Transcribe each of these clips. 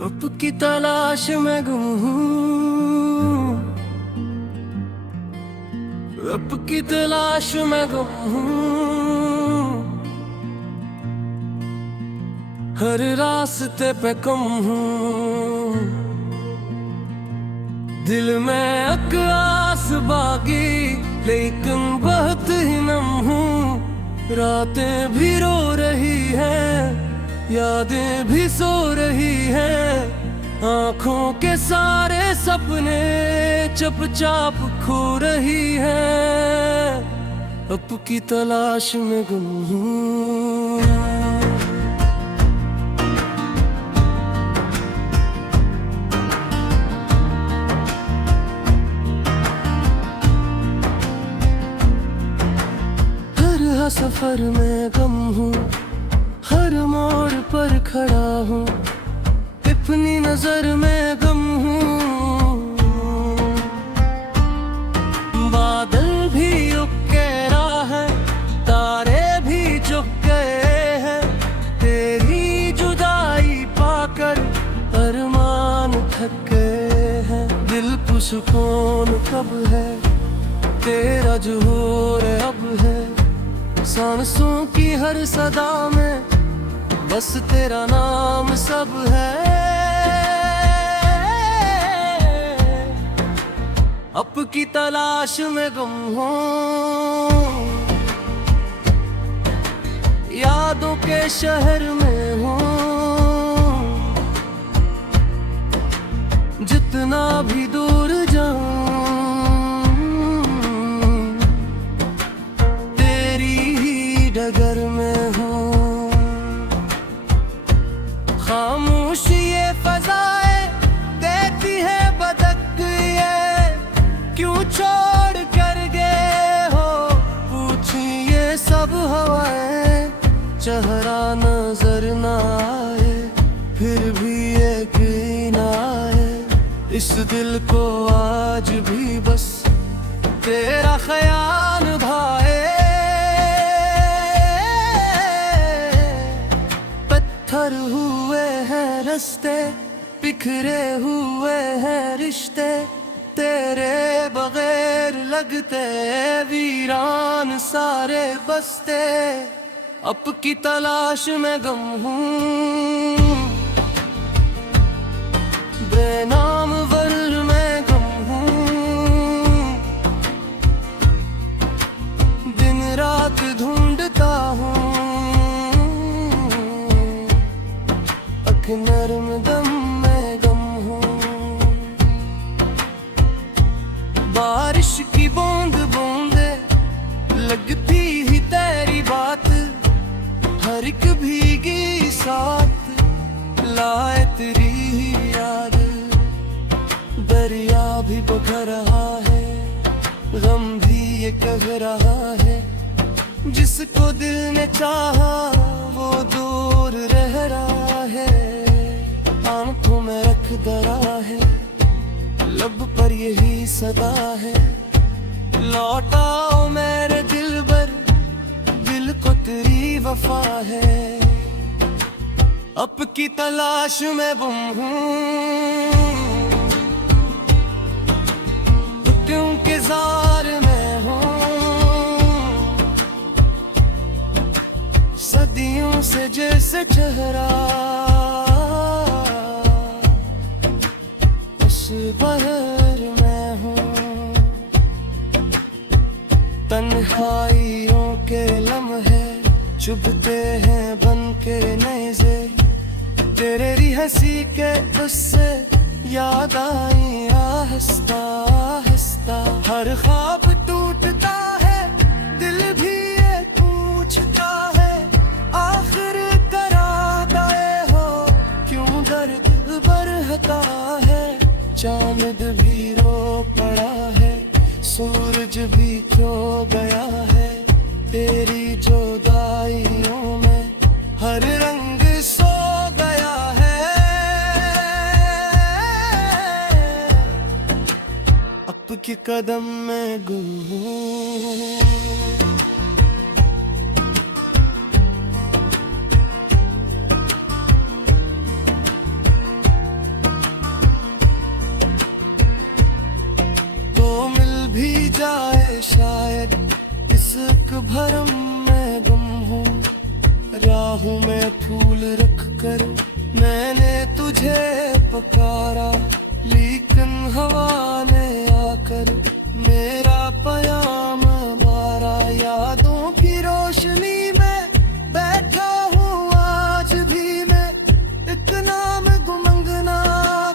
अब की तलाश में गुम हूँ, अब की तलाश में गुम हूँ। हर रास्ते पे कम हूँ, दिल में अकआस बागी लेकिन बहुत ही नम हूँ। रातें भी रो रही हैं, यादें भी सो रही हैं, आँखों के सारे सपने चुपचाप खो रही हैं। अब की तलाश में गुम हूँ। हर सफर में गम हूँ, हर मोड़ पर खड़ा हूँ, अपनी नजर में गम हूँ। बादल भी उग गया है, तारे भी झुक गए हैं, तेरी जुदाई पाकर अरमान थक गए हैं। दिल को सुकून कब है, तेरा जुहूर अब है। सांसों की हर सदा में बस तेरा नाम सब है। अब की तलाश में गुम हूँ, यादों के शहर में हूँ। जितना भी दूर जाऊं डगर में हूँ। खामोशी ये फज़ाएं देती है बदक, ये क्यों छोड़ कर गए हो पूछिए सब हवाएं। चेहरा नजर ना आए फिर भी यकीन आए, इस दिल को आज भी बस तेरा ख्याल भाए। पत्थर हुए हैं रास्ते, बिखरे हुए हैं रिश्ते, तेरे बगैर लगते वीरान सारे बस्ते। अब की तलाश में गम हूँ, बेनाम वर में गम हूँ। दिन रात ढूंढता हूँ, नर्म दम में गम हूँ। बारिश की बूंद बूंदे लगती ही तेरी बात, हर एक भीगी साथ लाए तेरी ही याद। दरिया भी बह रहा है, गम भी ये कह रहा है, जिसको दिल ने चाहा वो दूर रह रहा है। आंखों में रख दरा है, लब पर यही सदा है, लौटाओ मेरे दिलबर, दिल को तेरी वफा है। अब की तलाश में गुम हूँ, क्योंकि जार में हूँ। सदियों से जैसे चेहरा बहर में हूँ। तन्हाइयों के लम्हे चुभते हैं बन के नेज़े, तेरे री हंसी के उससे याद आई आहिस्ता आहिस्ता। हर ख्वाब टूटता है, दिल भी ये पूछता है, आखिर करार आए हो क्यों दर्द बरहता है। चांद भी रो पड़ा है, सूरज भी खो गया है, तेरी जुदाइयों में हर रंग सो गया है। अब के कदम में गुम हूँ, भरम में गुम हूँ, राहों में फूल रख कर मैंने तुझे पुकारा, लेकिन हवा ने आकर मेरा पयाम मारा। यादों की रोशनी में बैठा हूँ आज भी मैं, एक नाम गुमंगना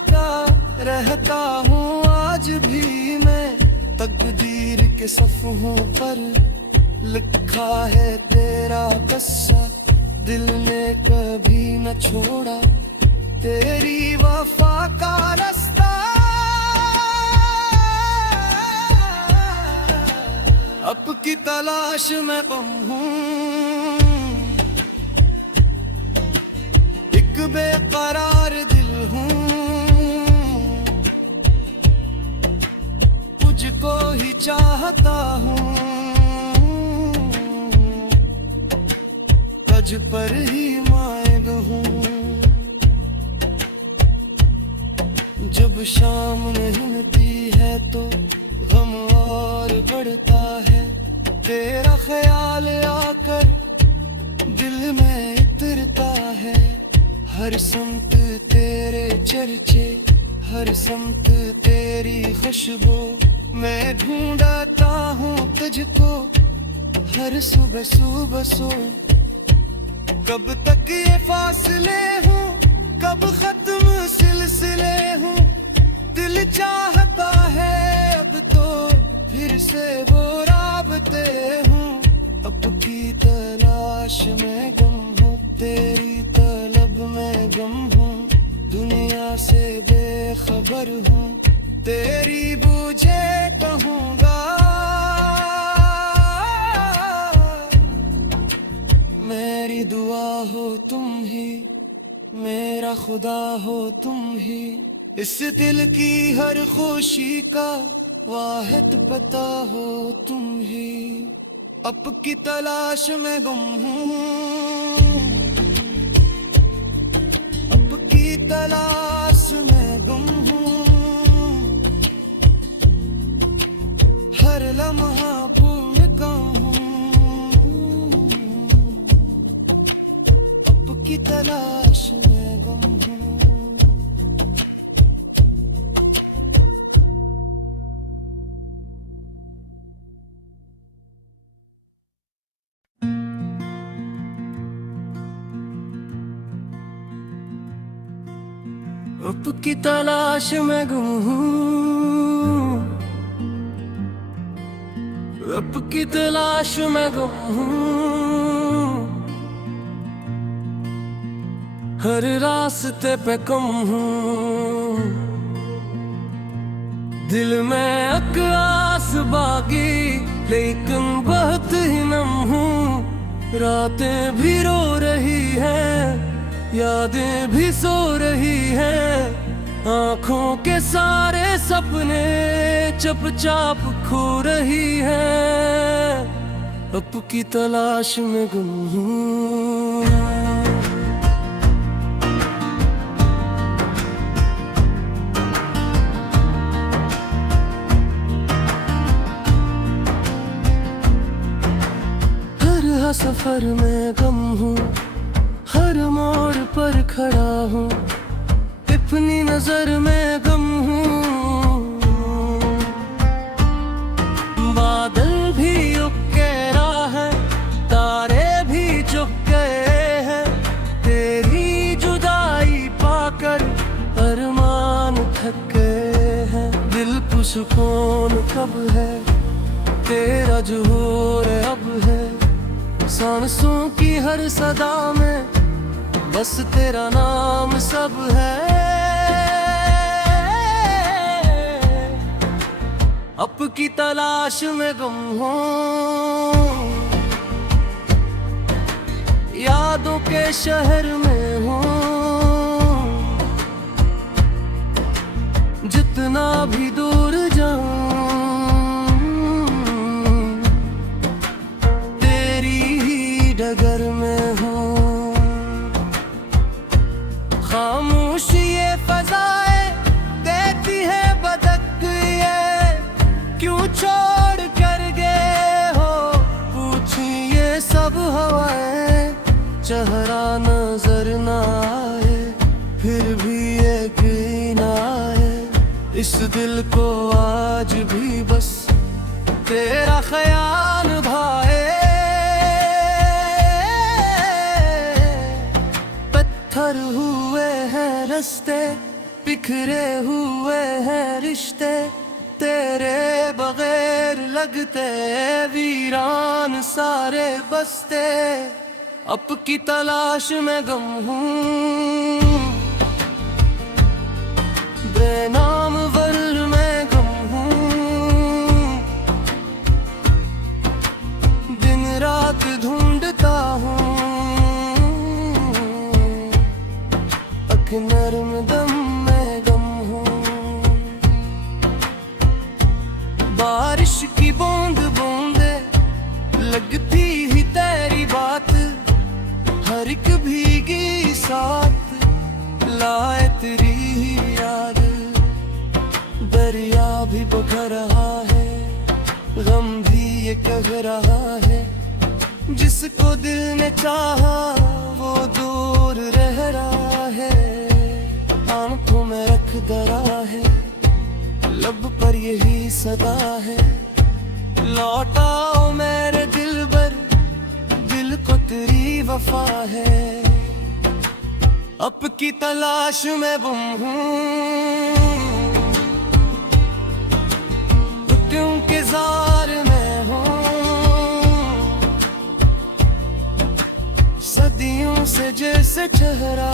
का रहता हूँ आज भी मैं। तकदीर के सफ़हों पर लिखा है तेरा किस्सा, दिल ने कभी न छोड़ा तेरी वफा का रास्ता। अब की तलाश में गुम हूँ, एक बेकरार दिल हूँ, तुझको ही चाहता हूँ, तुझ पर ही मायग हूँ। जब शाम निकलती है तो गम और बढ़ता है, तेरा ख्याल आकर दिल में उतरता है। हर समत तेरे चर्चे, हर समत तेरी खुशबू, मैं ढूंढता हूँ तुझको हर सुबह सुबह सो। कब तक ये फासले हूँ, कब खत्म सिलसिले हूँ, दिल चाहता है अब तो फिर से वो राबते हूँ। अब की तलाश में गुम हूँ, तेरी तलब में गम हूँ, दुनिया से बेखबर हूँ, तेरी बूझे कहूँगा। मेरी दुआ हो तुम ही, मेरा खुदा हो तुम ही, इस दिल की हर खुशी का वाहिद पता हो तुम ही। अब की तलाश में गुम हूँ, अब की तलाश में गुम हूँ, हर लम्हा भूल गया हूँ, अब की तलाश में गुम हूँ। अब की तलाश में गुम हूँ, अब की तलाश में गुम हूँ, हर रास्ते पे कम हूँ, दिल में अक्लास बागी लेकिन बहुत ही नम हूँ। रातें भी रो रही हैं, यादें भी सो रही हैं, आँखों के सारे सपने चुपचाप खो रही हैं। अब की तलाश में गुम हूँ, हर सफर में गम हूँ, हर मोड़ पर खड़ा हूँ, अपनी नजर में गम हूँ। बादल भी रुक के राह है, तारे भी झुक गए हैं, तेरी जुदाई पाकर अरमान थक गए हैं। दिल को सुकून कब है, तेरा जोर अब है, सांसों की हर सदा में बस तेरा नाम सब है। अब की तलाश में गुम हूँ, यादों के शहर में हूँ, जितना भी दूर जाऊं डगर में हूँ। खामोशी ये फजाएं देती है बदक, ये क्यों छोड़ कर गए हो पूछ अब हवाएं चेहरा नजर न आए, फिर भी यकीन आए इस दिल को आज भी बस तेरा ख्याल भाए। पत्थर हुए हैं रास्ते, बिखरे हुए हैं रिश्ते, तेरे बगैर लगते वीरान सारे बस्ते। अब की तलाश में गम हूँ, बेनाम वर में गम हूँ, दिन रात ढूंढता हूँ अख नर्म दम में गम हूँ। बारिश की बूंद बूंदे लगती ही तेरी बात, हर एक भीगी साथ लाए तेरी ही याद। दरिया भी बह रहा है, गम भी ये कह रहा है, जिसको दिल ने चाहा वो दूर रह रहा है। आंखों में रख दरा है, लब पर यही सदा है, लौटाओ मेरे दिलबर, दिल को तेरी वफा है। अब की तलाश में गुम हूँ, क्योंकि जार में हूँ, सदियों से जैसे ठहरा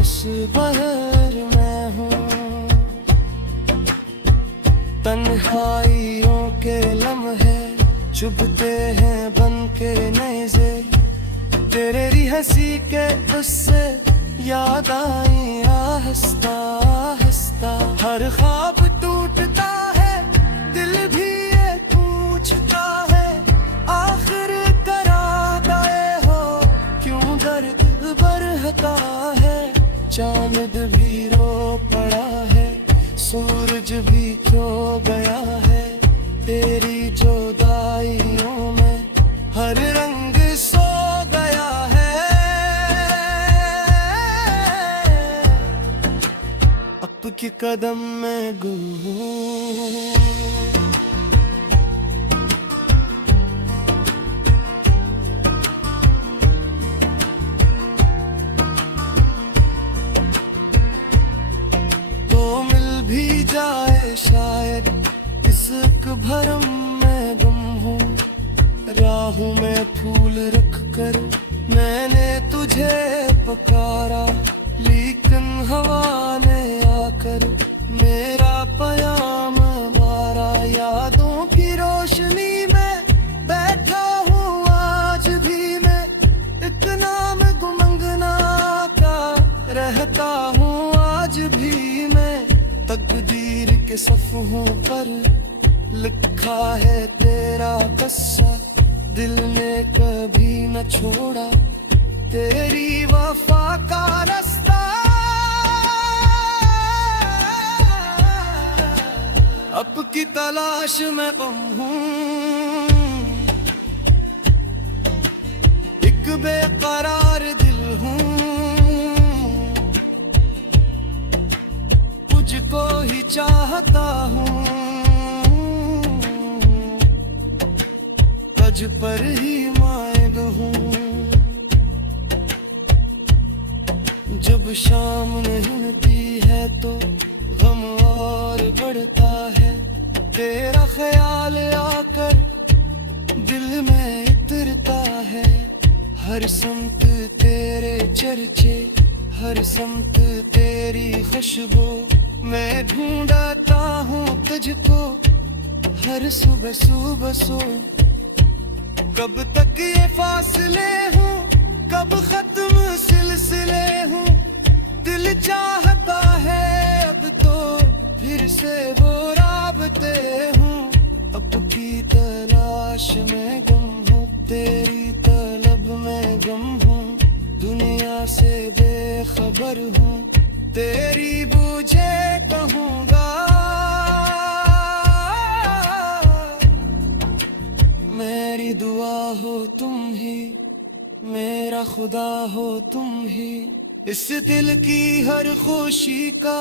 उस बहर में हूँ। तन्हाइयों के लम्हे चुभते हैं बन के नेज़े, तेरी हंसी के उससे याद आई आहिस्ता आहिस्ता। हर ख्वाब टूटता है, दिल भी ये पूछता है, आखिर कराए हो क्यों दर्द बरहता है। चांद भी रो पड़ा है, सूरज भी क्यों गया है, तेरी जुदाइयों में हर रंग सो गया है। अब के कदम में गुम हूँ, तो मिल भी जाए शायद इस भरम में गुम हूँ। राहों में फूल रख कर मैंने तुझे पुकारा, लेकिन हवा ने आकर मेरा पयाम मारा। यादों की रोशनी में बैठा हूँ आज भी मैं, एक नाम गुमंगना का रहता हूँ आज भी मैं। तकदीर के सफ़हों पर लिखा है तेरा कस्सा, दिल ने कभी न छोड़ा तेरी वफा का रास्ता। अब की तलाश में गुम हूँ, एक बेकरार दिल हूँ, तुझको ही चाहता हूँ, तुझ पर ही मांग हूँ। जब शाम नहीं है तो गम और बढ़ता है, तेरा ख्याल आकर दिल में इतरता है। हर समत तेरे चर्चे, हर समत तेरी खुशबू, मैं ढूंढता हूँ तुझको हर सुबह सुबह सो। कब तक ये फासले हूँ, कब खत्म सिलसिले हूँ, दिल चाहता है अब तो फिर से वो राबते हूँ। अब की तलाश में गुम हूँ, तेरी तलब में गम हूँ, दुनिया से बेखबर हूँ, तेरी बूझे कहूँगा। हो तुम ही, मेरा खुदा हो तुम ही, इस दिल की हर खुशी का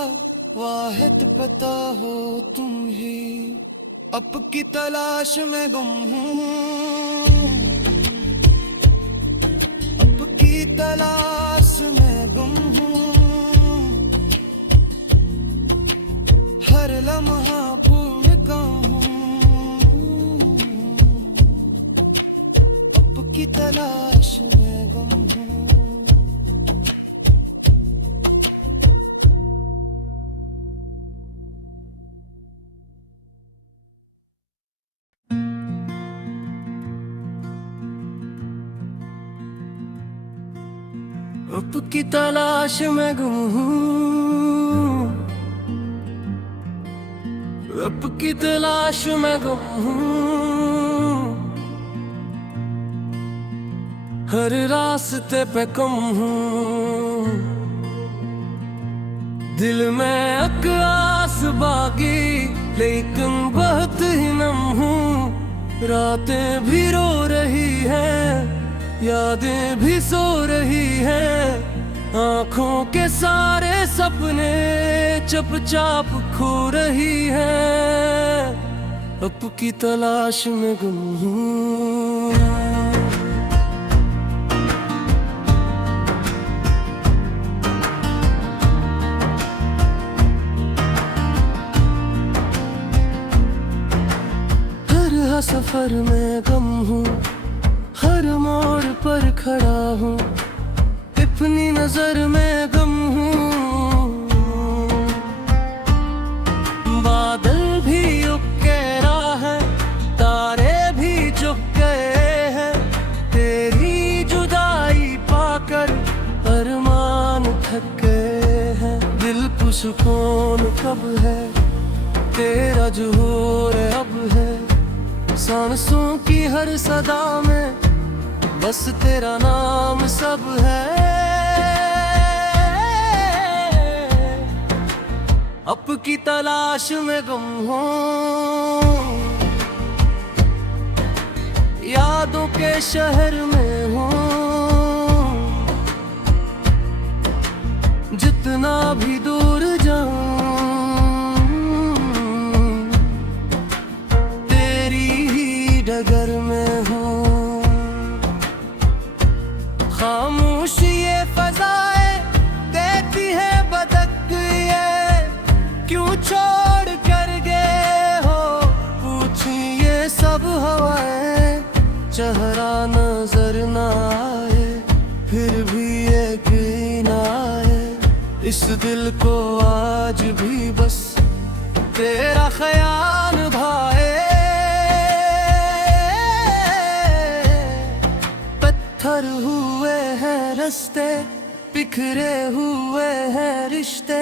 वाहिद पता हो तुम ही। अब की तलाश में गुम हूँ, अब की तलाश में गुम हूँ, हर लम्हा भूल का हूँ, अब की तलाश में गुम हूँ। अब की तलाश में गुम हूँ, अब की तलाश में गुम हूँ, हर रास्ते पे कम हूँ, दिल में अक्लास बागी लेकिन बहुत ही नम हूँ। रातें भी रो रही हैं, यादें भी सो रही हैं, आँखों के सारे सपने चुपचाप खो रही हैं। अब की तलाश में गुम हूँ, हर सफर में गम हूँ, हर मोड़ पर खड़ा हूँ, अपनी नजर में गम हूँ। बादल भी उग के राह है, तारे भी झुक गए हैं, तेरी जुदाई पाकर अरमान थक गए हैं। दिल को सुकून कब है, तेरा जोर अब है, सांसों की हर सदा में बस तेरा नाम सब है। अब की तलाश में गुम हूँ, यादों के शहर में हूँ, जितना भी दूर जाऊं डगर में हूँ। खामोश ये फज़ाएं देती है बदक, ये क्यों छोड़ कर गए हो पूछिए सब हवाएं। चेहरा नजर न आए फिर भी यकीन आए, इस दिल को आज भी बस तेरा ख्याल भाए। पत्थर हुए हैं रास्ते, बिखरे हुए हैं रिश्ते,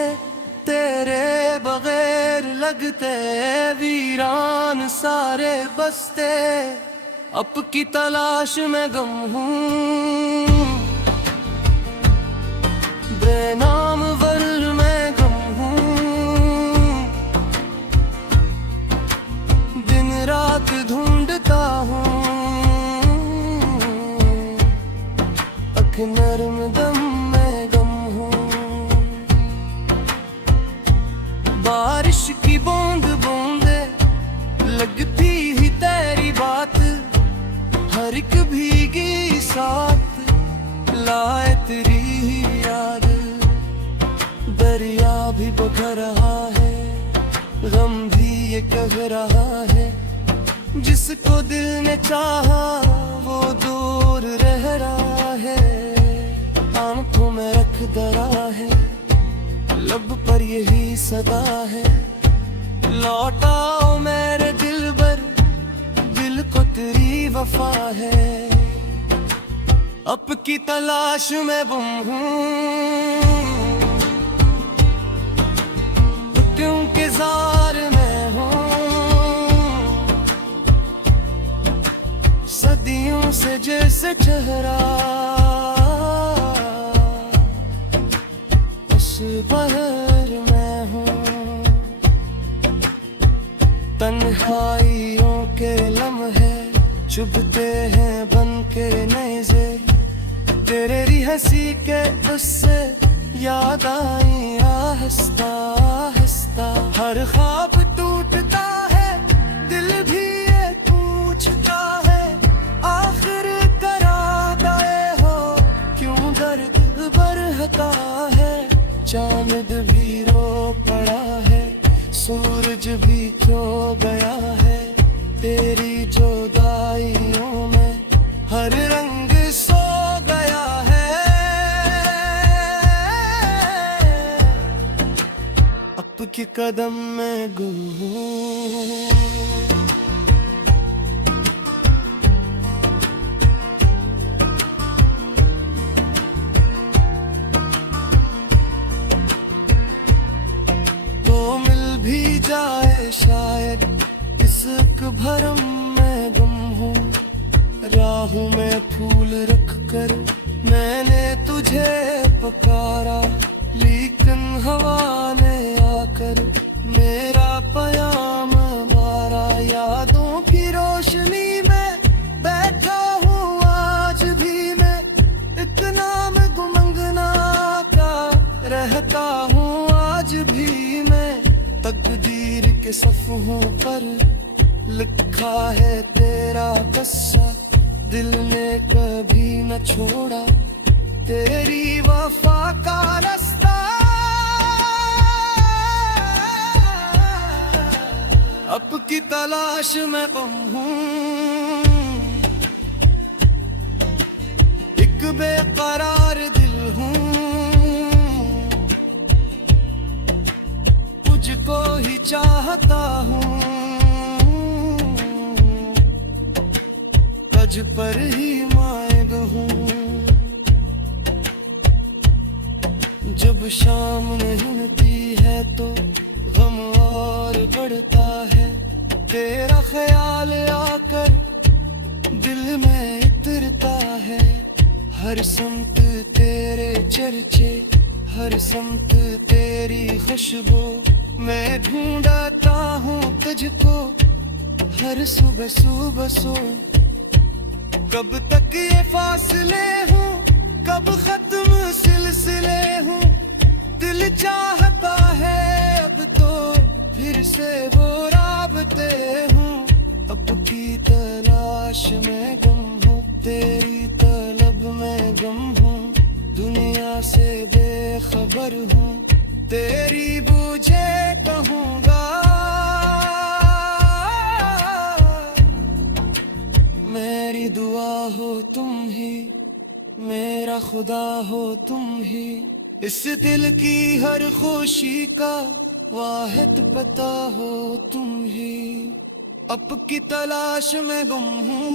तेरे बगैर लगते वीरान सारे बस्ते। अब की तलाश में गम हूँ, बेनाम वर्ल में गम हूँ, दिन रात ढूंढता हूँ, नर्म दम में गम हूँ। बारिश की बूंद बूंदे लगती ही तेरी बात, हर एक भीगी साथ लाए तेरी ही याद। दरिया भी बह रहा है, गम भी ये कह रहा है, जिसको दिल ने चाहा वो दूर रह रहा है। आंखों में रख दरा है, लब पर यही सदा है, लौटाओ मेरे दिलबर, दिल को तेरी वफा है। अब की तलाश में गुम हूँ, क्योंकि जार में हूँ, सदियों से जैसे चेहरा बहर में हूँ। तन्हाइयों के लम्हे चुभते हैं बन के नैज़े तेरी हंसी के उससे याद आई आहिस्ता आहिस्ता। हर ख्वाब टूटता है दिल भी ये पूछता है आखिर करा गए हो क्यों दर्द बरहता है। चांद भी रो पड़ा है सूरज भी खो गया है तेरी जुदाइयों में हर रंग सो गया है। अब के कदम में गुम हूँ जाए शायद इश्क भरम में गुम हूँ। राहों में फूल रख कर मैंने तुझे पुकारा लेकिन हवा ने आकर मेरा पयाम मारा। यादों की रोशनी में बैठा हूँ आज भी मैं एक नाम गुमंगना का रहता हूँ आज भी मैं। तकदीर के सफ़हों पर लिखा है तेरा किस्सा दिल ने कभी न छोड़ा तेरी वफा का रास्ता। अब की तलाश में गुम हूँ एक बेकरार दिल हूँ तुझको ही चाहता हूँ तुझ पर ही मायग हूँ। जब शाम निकलती है तो गम और बढ़ता है तेरा ख्याल आकर दिल में इतरता है। हर समत तेरे चर्चे हर समत तेरी खुशबू मैं ढूंढता हूँ तुझको हर सुबह सुबह सो। कब तक ये फासले हूँ कब खत्म सिलसिले हूँ दिल चाहता है अब तो फिर से वो राबते हूँ। अब की तलाश में गुम हूँ तेरी तलब में गुम हूँ दुनिया से बेखबर हूँ तेरी बूझे कहूँगा। मेरी दुआ हो तुम ही मेरा खुदा हो तुम ही इस दिल की हर खुशी का वाहिद पता हो तुम ही। अब की तलाश में गुम हूँ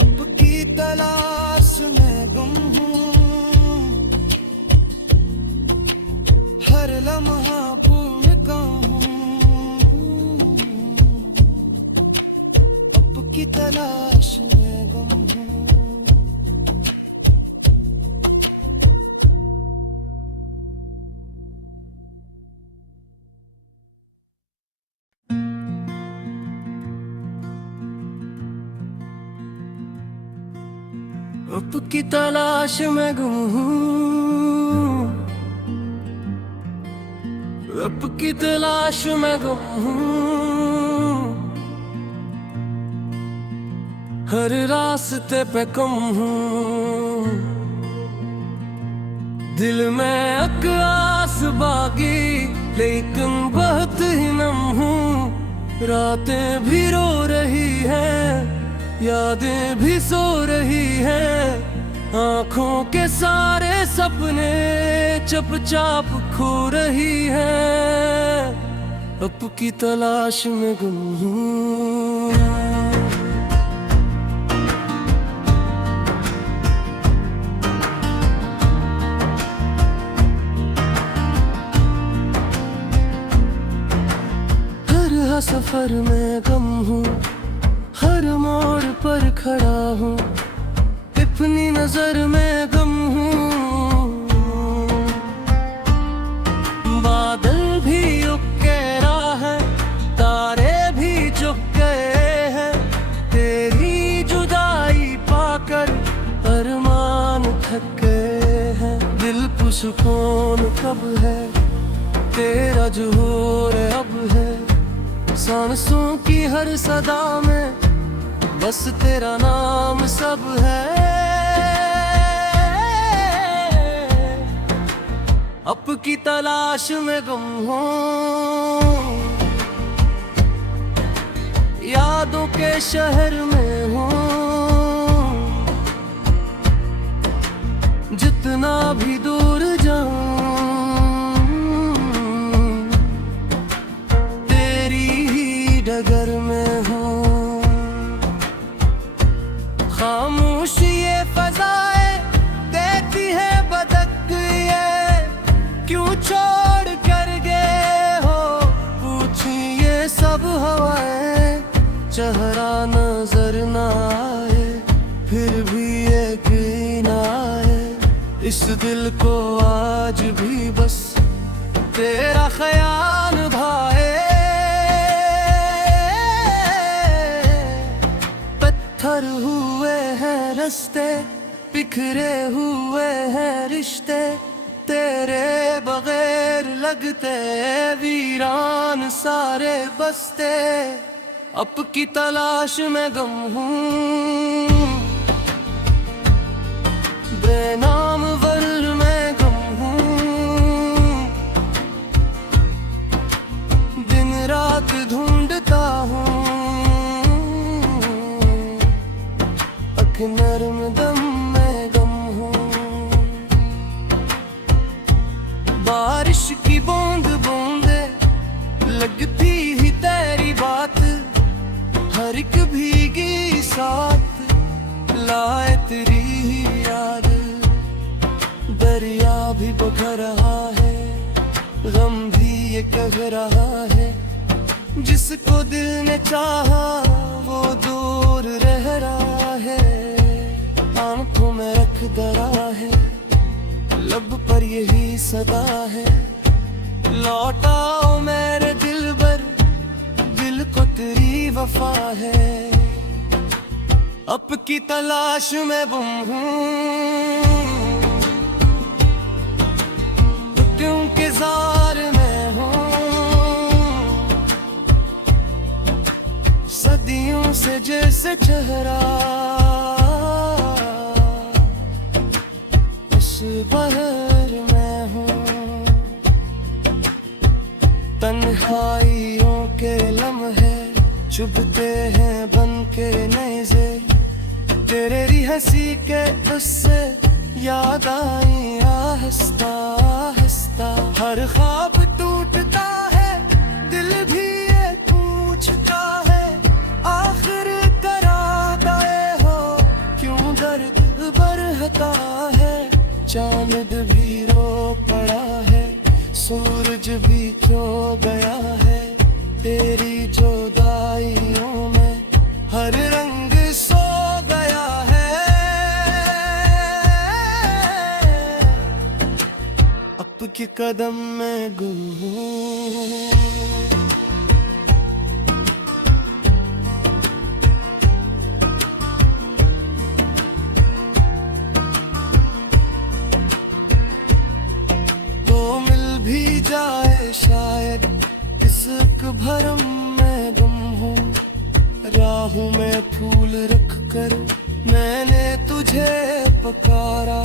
अब की तलाश में गुम हूँ हर लम्हा भूलता हूँ अब की तलाश में गुम हूँ। अब की तलाश में गुम हूँ अब की तलाश में गुम हूँ हर रास्ते पे कम हूँ दिल में अक्लास बागी लेकिन बहुत ही नम हूँ। रातें भी रो रही हैं यादें भी सो रही हैं आँखों के सारे सपने चुपचाप खो रही हैं। अब की तलाश में गुम हूँ हर सफर में गम हूँ हर मोड़ पर खड़ा हूँ अपनी नजर में गम हूँ। बादल भी उग के राह है तारे भी झुक गए हैं सुकून कब है, तेरा जुहूर अब है। सांसों की हर सदा में बस तेरा नाम सब है। अब की तलाश में गुम हूँ, यादों के शहर में हूँ। जितना भी दूर जाऊं तेरी ही डगर में हूँ। खामोश ये फज़ाएं देती है बदक, ये क्यों छोड़ कर गए हो पूछी ये सब हवाएं। चेहरा नजर न आए फिर भी यकीन आए, इस दिल को आज भी बस तेरा ख्याल भाए। पत्थर हुए हैं रास्ते, बिखरे हुए हैं रिश्ते, तेरे बगैर लगते वीरान सारे बस्ते। अब की तलाश में गम हूँ, बेनाम वर में गम हूँ। दिन रात ढूंढता हूँ, अख नर्म दम में गम हूँ। बारिश की बूंद बूंदे लगती ही तेरी बात, हर एक भीगी साथ लाए तेरी ही याद। दरिया भी बह रहा है, गम भी ये कह रहा है, जिसको दिल ने चाहा वो दूर रह रहा है। आंखों में रख दरा है, लब पर यही सदा है, लौटाओ मेरे दिलबर, दिल को तेरी वफा है। अब की तलाश में गुम हूँ, क्योंकि जार में हूँ। सदियों से जैसे चेहरा उस बहर में हूँ। तन्हाइयों के लम्हे चुभते हैं बन के नेज़े, तेरे हंसी के उससे याद आई आहिस्ता आहिस्ता। हर ख्वाब टूटता है, दिल भी ये पूछता है, आखिर करार आए हो क्यों दर्द बरहता है। चांद भी रो पड़ा है, सूरज भी क्यों गया है, तेरी जुदाइयों में हर रंग सो गया है। अब के कदम में गुम हूँ, तो मिल भी जाए शायद इस भरम में गुम हूँ। राहों में फूल रख कर मैंने तुझे पुकारा,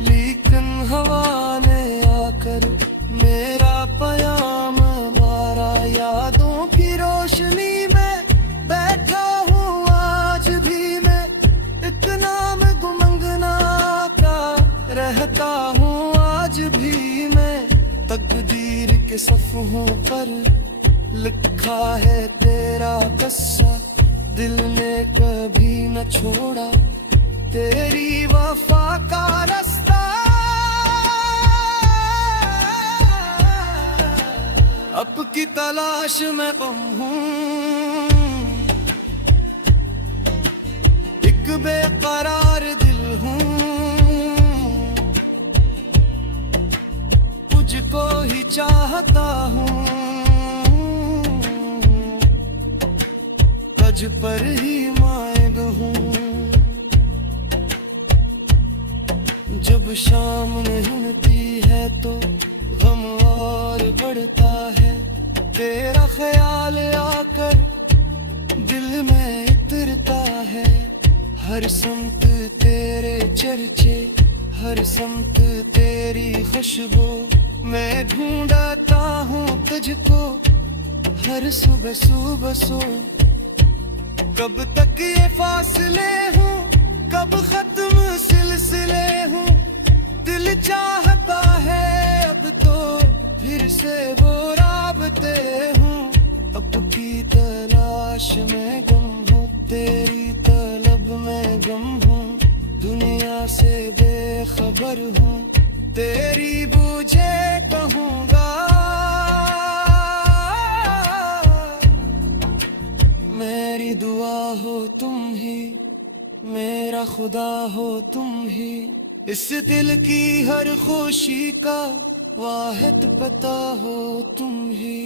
लेकिन हवा ने आकर मेरा पयाम मारा। यादों की रोशनी में बैठा हूँ आज भी मैं, एक नाम गुमंगना का रहता हूँ आज भी मैं। तकदीर के सफ़हों पर लिखा है तेरा किस्सा, दिल ने कभी न छोड़ा तेरी वफा का रास्ता। अब की तलाश में गुम हूँ, एक बेकरार दिल हूँ। तुझको ही चाहता हूँ, तुझ पर ही मायग हूँ। जब जब शाम निकलती है तो गम और बढ़ता है, तेरा ख्याल आकर दिल में उतरता है। हर समत तेरे चर्चे, हर समत तेरी खुशबू, मैं ढूंढता हूँ तुझको हर सुबह सुबह सो। कब तक ये फासले हूँ, कब खत्म सिलसिले हूँ, दिल चाहता है अब तो फिर से वो राबते हूँ। अब की तलाश में गुम हूँ, तेरी तलब में गम हूँ, दुनिया से बेखबर हूँ, तेरी बूझे कहूँगा। मेरी दुआ हो तुम ही, मेरा खुदा हो तुम ही, इस दिल की हर खुशी का वाहिद पता हो तुम ही।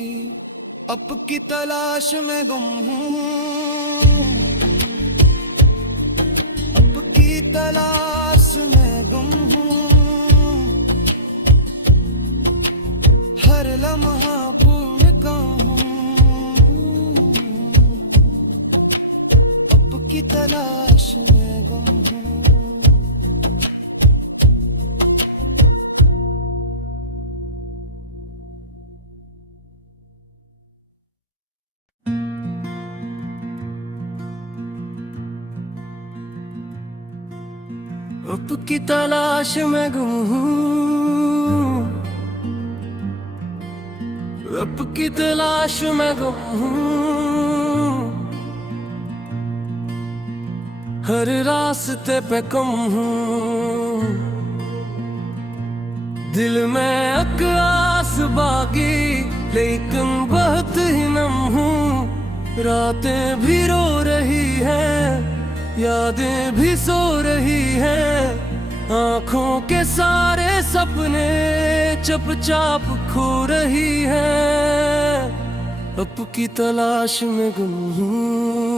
अब की तलाश में गुम हूँ, अब की तलाश में गुम हूँ, हर लम्हा भूल का हूँ, अब की तलाश में गुम हूँ। अब की तलाश में गुम हूँ, अब की तलाश में गुम हूँ, हर रास्ते पे कम हूँ, दिल में अकआस बागी लेकिन बहुत ही नम हूँ। रातें भी रो रही हैं, यादें भी सो रही हैं, आँखों के सारे सपने चुपचाप खो रही हैं। अब की तलाश में गुम हूँ,